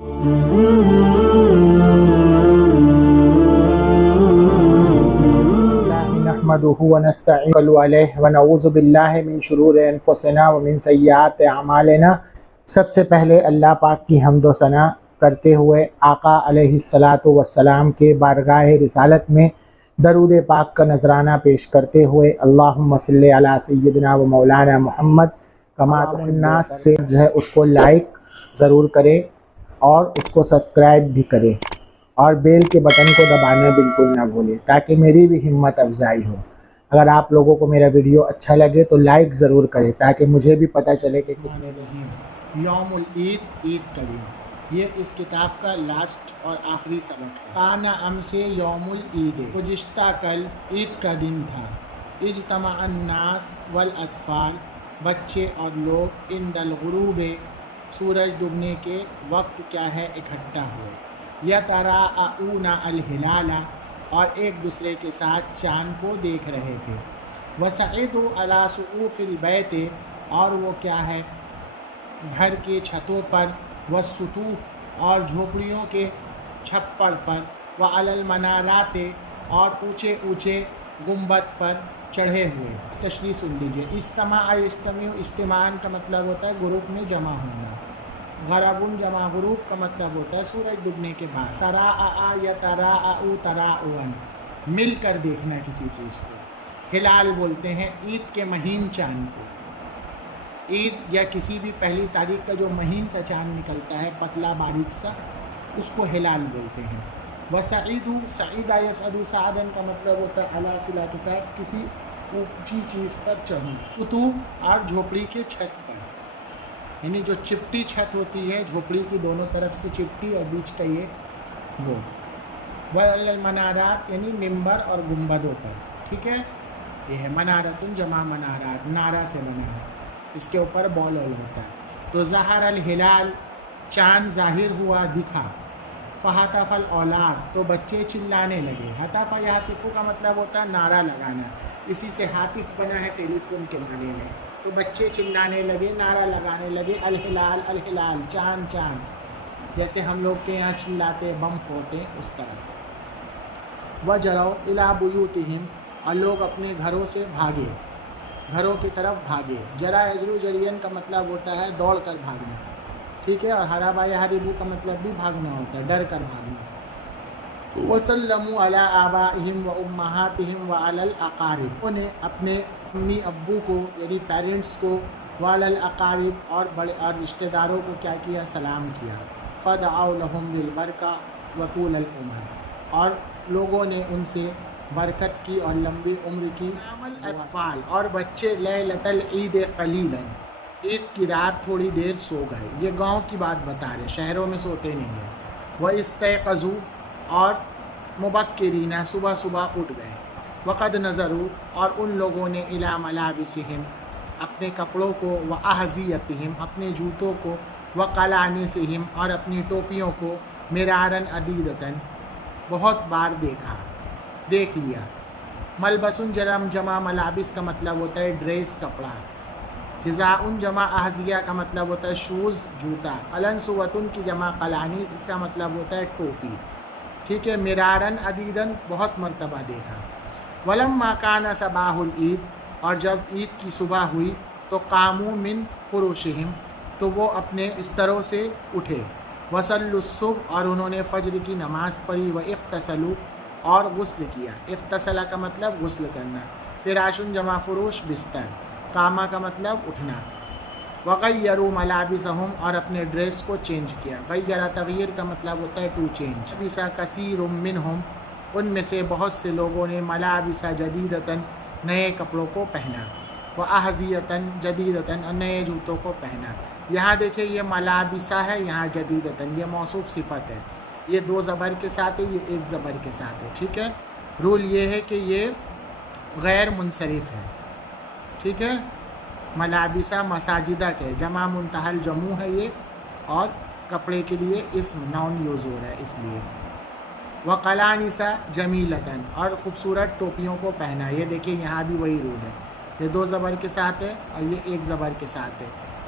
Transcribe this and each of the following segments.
نحمده ونستعين علیہ ونعوذ باللہ من شرور انفسنا ومن سیئات اعمالنا۔ سب سے پہلے اللہ پاک کی حمد و ثنا کرتے ہوئے آقا علیہ الصلاۃ والسلام کے بارگاہ رسالت میں درود پاک کا نذرانہ پیش کرتے ہوئے اللہم صلی علی سیدنا و مولانا محمد کما الناس سے جو ہے اس کو لائک ضرور کرے اور اس کو سبسکرائب بھی کرے اور بیل کے بٹن کو دبانا بالکل نہ بھولے تاکہ میری بھی ہمت افزائی ہو۔ اگر آپ لوگوں کو میرا ویڈیو اچھا لگے تو لائک ضرور کرے تاکہ مجھے بھی پتہ چلے کہ یوم العید، عید کا دن، یہ اس کتاب کا لاسٹ اور آخری سبق ہے۔ کان امس یوم العید، گزشتہ کل عید کا دن تھا۔ اجتمع الناس والاطفال، بچے اور لوگ عند الغروب، سورج ڈوبنے کے وقت کیا ہے اکٹھا ہوئے۔ یتراءون الہلال، اور ایک دوسرے کے ساتھ چاند کو دیکھ رہے تھے۔ وصعدوا علی سقوف البیت، اور وہ کیا ہے گھر کے چھتوں پر، والسطوح، اور جھوپڑیوں کے چھپڑ پر، وعلی المنارات، اور اونچے اونچے گنبد پر چڑھے ہوئے۔ تشریح سن لیجیے۔ اجتماع یجتمع، اجتماعاً کا مطلب ہوتا ہے گروپ میں جمع ہونا۔ غربن جمع غروب کا مطلب ہوتا ہے سورج ڈوبنے کے بعد۔ تراء یتراء تراءن، مل کر دیکھنا کسی چیز کو۔ ہلال بولتے ہیں عید کے مہین چاند کو۔ عید یا کسی بھی پہلی تاریخ کا جو مہین سا چاند نکلتا ہے پتلا باریک سا، اس کو ہلال بولتے ہیں۔ وسعیدوا، سعید یسعد سعدن کا مطلب ہوتا ہے اعلیٰ صلہ کے ساتھ کسی اونچی چیز پر چڑھنا۔ سطوح، اور جھوپڑی کے چھت پر، یعنی جو چپٹی چھت ہوتی ہے جھوپڑی کی دونوں طرف سے چپٹی اور بیچ کا یہ وہ۔ وعلی المنارات، یعنی ممبر اور گنبدوں پر، ٹھیک ہے۔ یہ ہے منارتن جمع منارات، نارا سے بنا ہے، اس کے اوپر بال ہوتا ہے۔ تو ظہر الہلال، چاند ظاہر ہوا، دکھا۔ فہتف الاولاد، تو بچے چلانے لگے۔ ہتف یہتف کا مطلب ہوتا ہے نعرہ لگانا، اسی سے ہاتف بنا ہے ٹیلی فون کے معنی میں۔ تو بچے چلانے لگے، نعرہ لگانے لگے، الہلال الہلال، چاند چاند، جیسے ہم لوگ کے یہاں چلاتے بم پھوڑتے اس طرح۔ وجروا الی بیوتہم، اور لوگ اپنے گھروں سے بھاگے، گھروں کی طرف بھاگے۔ جرا یجرو جرین کا مطلب ہوتا ہے دوڑ کر بھاگنا، ٹھیک ہے، اور ہربا یہربو کا مطلب بھی بھاگنا ہوتا ہے، ڈر کر بھاگنا۔ وسلموا علی آبائہم و امہاتہم وعلی الاقارب، انہیں اپنے امی ابو کو یعنی پیرنٹس کو، وعلی الاقارب، اور بڑے اور رشتہ داروں کو کیا کیا، سلام کیا۔ فدعوا لہم بالبرکہ وطول العمر، اور لوگوں نے ان سے برکت کی اور لمبی عمر کی۔ نام الاطفال، اور بچے لیلۃ العید قلیلا، عید کی رات تھوڑی دیر سو گئے۔ یہ گاؤں کی بات بتا رہے، شہروں میں سوتے نہیں ہیں۔ واستيقظوا، اور مبکرین، صبح صبح اٹھ گئے۔ وقد نظروا، اور ان لوگوں نے الی ملابسہم، اپنے کپڑوں کو، واحذیتہم، اپنے جوتوں کو، وقلانسہم، اور اپنی ٹوپیوں کو، مرارا عدیدۃ، بہت بار دیکھ لیا۔ ملبسن جمع ملابس کا مطلب ہوتا ہے ڈریس، کپڑا۔ حذاء جمع احذیہ کا مطلب ہوتا ہے شوز، جوتا۔ قلنسوۃ کی جمع قلانیس، اس کا مطلب ہوتا ہے ٹوپی، ٹھیک ہے۔ مرارن عدیدن، بہت مرتبہ دیکھا۔ ولما کان صباح العید، اور جب عید کی صبح ہوئی تو قاموا من فروشہم، تو وہ اپنے بستروں سے اٹھے۔ وصلوا الصبح، اور انہوں نے فجر کی نماز پڑھی۔ واغتسلوا، اور غسل کیا۔ اغتسل کا مطلب غسل کرنا۔ فراشن جمع فروش، بستر۔ قامہ کا مطلب اٹھنا۔ وغیروا ملابسہم، اور اپنے ڈریس کو چینج کیا۔ غیر تغیر کا مطلب ہوتا ہے ٹو چینج۔ لبس کثیر منہم، ان میں سے بہت سے لوگوں نے ملابس جدیدۃ، نئے کپڑوں کو پہنا۔ واحذیۃ جدیدۃ، اور نئے جوتوں کو پہنا۔ یہاں دیکھیں یہ ملابسہ ہے، یہاں جدیدۃ، یہ موصوف صفت ہے، یہ دو زبر کے ساتھ ہے، یہ ایک زبر کے ساتھ ہے، ٹھیک ہے۔ رول یہ ہے کہ یہ غیر منصرف ہے، ٹھیک ہے۔ ملابسہ مساجدہ کے جمع منتہی الجموع ہے یہ، اور کپڑے کے لیے اسم ناؤن یوز ہو رہا ہے اس لیے۔ وقلانس جمیلتاً، اور خوبصورت ٹوپیوں کو پہنا۔ یہ دیکھیں یہاں بھی وہی رول ہے، یہ دو زبر کے ساتھ ہے اور یہ ایک زبر کے ساتھ ہے۔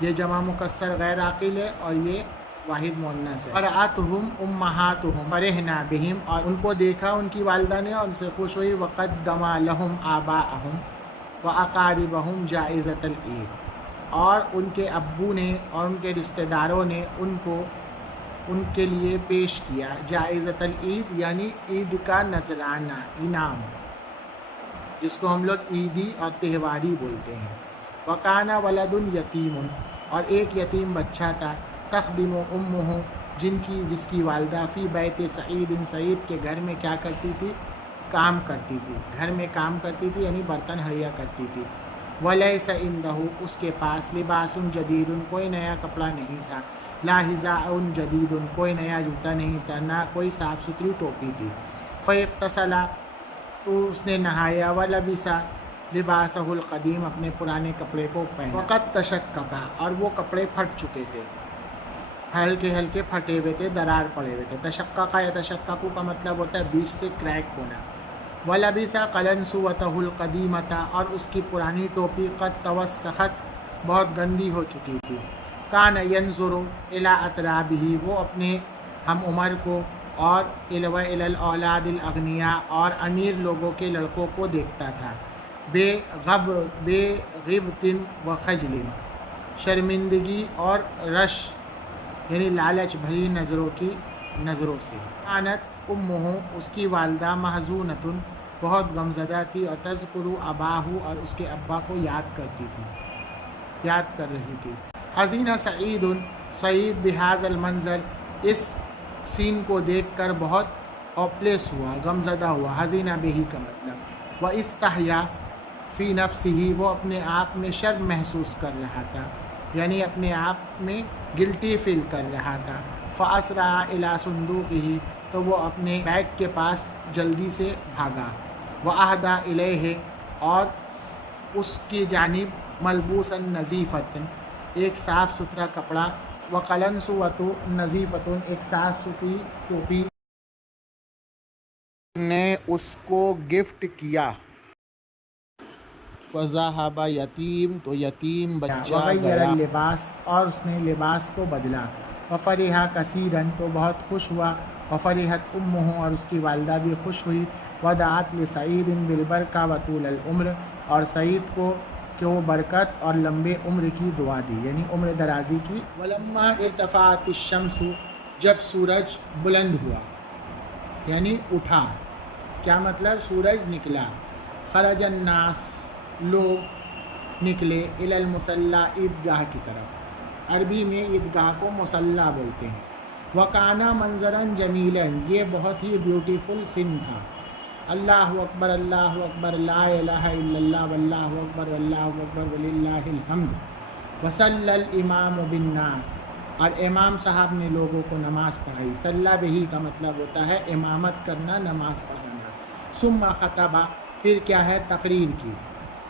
یہ جمع مکسر غیر عاقل ہے اور یہ واحد مؤنث ہے۔ فرأتہم امہاتہم فرحنا بہم، اور ان کو دیکھا ان کی والدہ نے اور ان سے خوش ہوئی۔ وقدما لہم آباءہم واقاربہم جائزۃ العید، اور ان کے ابو نے اور ان کے رشتہ داروں نے ان کو ان کے لیے پیش کیا جائزۃ العید، یعنی عید کا نذرانہ، انعام، جس کو ہم لوگ عیدی اور تہواری بولتے ہیں۔ وکان ولد یتیم، اور ایک یتیم بچہ تھا، تخدم امہ، جس کی والدہ فی بیت سعید، سعید کے گھر میں کیا کرتی تھی؟ کام کرتی تھی، گھر میں کام کرتی تھی، یعنی برتن ہڑیا کرتی تھی۔ ولیس عندہ، اس کے پاس لباس جدید، کوئی نیا کپڑا نہیں تھا، لا حذاء جدید، کوئی نیا جوتا نہیں تھا، نہ کوئی صاف ستھری ٹوپی تھی۔ فاغتسل، تو اس نے نہایا، ولبسا لباسہ القدیم، اپنے پرانے کپڑے کو پہنا۔ وقد تشککا، اور وہ کپڑے پھٹ چکے تھے، ہلکے ہلکے پھٹے ہوئے تھے، درار پڑے ہوئے تھے۔ تشککا یا تشککو کا مطلب ہوتا ہے بیچ سے کریک ہونا۔ ولبسا قلنسوتہ القدیمۃ، اور اس کی پرانی ٹوپی قد توسخت، بہت گندی ہو چکی تھی۔ کان ینظر الی اطرابہ، وہ اپنے ہم عمر کو اور الی الاولاد الاغنیاء، اور امیر لوگوں کے لڑکوں کو دیکھتا تھا، بے غبط و خجل، شرمندگی اور رش، یعنی لالچ بھری نظروں سے۔ کانت امہ، اس کی والدہ محزونۃ، بہت غمزدہ تھی، اور تذکر اباہ، اور اس کے ابا کو یاد کر رہی تھی۔ حزین سعید، سعید بہذا المنظر، اس سین کو دیکھ کر بہت ہوپلیس ہوا، غمزدہ ہوا، حزینہ بہی کا مطلب۔ وہ استحیا فی نفسہ، وہ اپنے آپ میں شرم محسوس کر رہا تھا، یعنی اپنے آپ میں گلٹی فیل کر رہا تھا۔ فاسرع الی صندوقہ، تو وہ اپنے بیگ کے پاس جلدی سے بھاگا۔ واہدی الیہ، اور اس کی جانب ملبوسا نظیفۃ، ایک صاف ستھرا کپڑا، وقلنسوۃ نظیفۃ، ایک صاف ستھری ٹوپی نے اس کو گفٹ کیا۔ فذهب یتیم، تو یتیم بچہ گیا۔ لباس، اور اس نے لباس کو بدلا۔ وفرح کثیرا، تو بہت خوش ہوا۔ وفرحت امہ، اور اس کی والدہ بھی خوش ہوئی۔ ودعت لسعید بالبرکہ وطول العمر، اور سعید کو کہ وہ برکت اور لمبے عمر کی دعا دی، یعنی عمر درازی کی۔ ولما ارتفعت الشمس، جب سورج بلند ہوا، یعنی اٹھا، کیا مطلب؟ سورج نکلا۔ خرج الناس، لوگ نکلے، الی المصلی، عیدگاہ کی طرف۔ عربی میں عیدگاہ کو مصلی بولتے ہیں۔ وکانا منظراً جمیلاً، یہ بہت ہی بیوٹیفل سین تھا۔ اللہ اکبر، اللہ اکبر، لا الہ الا اللہ، واللہ اکبر، واللہ اکبر، وللہ الحمد۔ وصلی الامام بالناس، اور امام صاحب نے لوگوں کو نماز پڑھائی۔ صلی بہی کا مطلب ہوتا ہے امامت کرنا، نماز پڑھانا۔ ثم خطبہ، پھر کیا ہے؟ تقریر کی،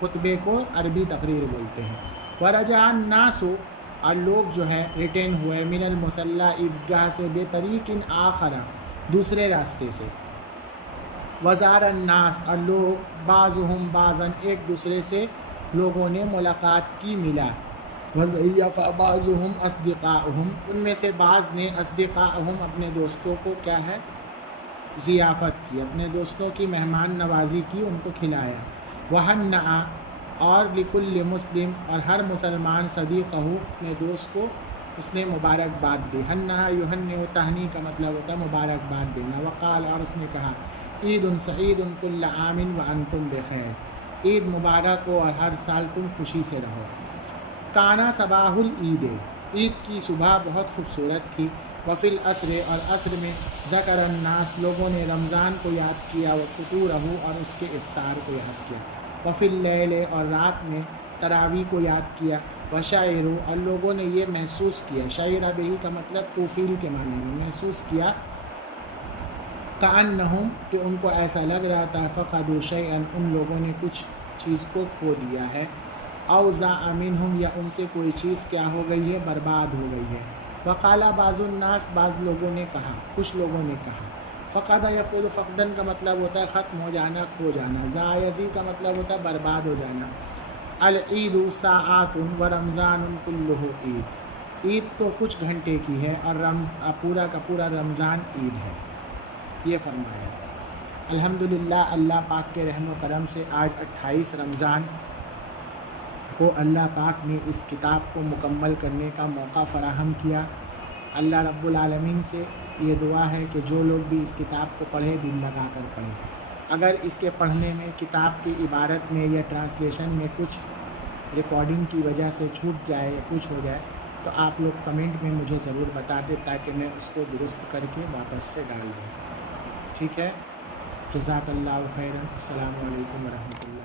خطبے کو عربی تقریر بولتے ہیں۔ ورجع الناس، اور لوگ جو ہے ریٹرن ہوئے، من المصلی، عیدگاہ سے، بطریق آخر، دوسرے راستے سے۔ وزار الناس، اور لوگ بعضهم بعضا، ایک دوسرے سے لوگوں نے ملاقات کی، ملا۔ وضیف بعضهم اصدقاءهم، ان میں سے بعض نے اصدقاءهم، اپنے دوستوں کو کیا ہے؟ ضیافت کی، اپنے دوستوں کی مہمان نوازی کی، ان کو کھلایا۔ وہنأ، اور لکل مسلم، اور ہر مسلمان، صدیقہ، اپنے دوست کو اس نے مبارکباد دی۔ ہنّا یہنّ، تہنی کا مطلب ہوتا ہے مبارکباد دینا۔ وقال، اور اس نے کہا، عید سعید کل عام وانتم بخیر، عید مبارک ہو اور ہر سال تم خوشی سے رہو۔ کانا صباح العید، عید کی صبح بہت خوبصورت تھی۔ وفی العصر، اور عصر میں، ذکر الناس، لوگوں نے رمضان کو یاد کیا، وفطورہ، اور اس کے افطار کو یاد کیا۔ وفی اللیل، اور رات میں تراویح کو یاد کیا۔ وشعروا، اور لوگوں نے یہ محسوس کیا، شعر بہی کا مطلب توفیل کے معنی میں، محسوس کیا، کأنہم، کہ ان کو ایسا لگ رہا تھا، فقدوا شیئا، ان لوگوں نے کچھ چیز کو کھو دیا ہے، او ضاع منہم، یا ان سے کوئی چیز کیا ہو گئی ہے؟ برباد ہو گئی ہے۔ وقال بعض الناس، بعض لوگوں نے کہا، کچھ لوگوں نے کہا۔ فقد یفقد، فقدن کا مطلب ہوتا ہے ختم ہو جانا، کھو جانا۔ ضاع یضیع کا مطلب ہوتا ہے برباد ہو جانا۔ العید ساعات ورمضان کلہ عید، عید تو کچھ گھنٹے کی ہے اور پورا کا پورا رمضان عید ہے، یہ فرمایا۔ الحمدللہ اللہ پاک کے رحم و کرم سے آج 28 رمضان کو اللہ پاک نے اس کتاب کو مکمل کرنے کا موقع فراہم کیا۔ اللہ رب العالمین سے یہ دعا ہے کہ جو لوگ بھی اس کتاب کو پڑھیں دل لگا کر پڑھیں۔ اگر اس کے پڑھنے میں کتاب کی عبارت میں یا ٹرانسلیشن میں کچھ ریکارڈنگ کی وجہ سے چھوٹ جائے یا کچھ ہو جائے تو آپ لوگ کمنٹ میں مجھے ضرور بتا دیں تاکہ میں اس کو درست کر کے واپس سے ڈال دوں، ٹھیک ہے؟ جزاک اللہ خیرا۔ السلام علیکم ورحمۃ اللہ۔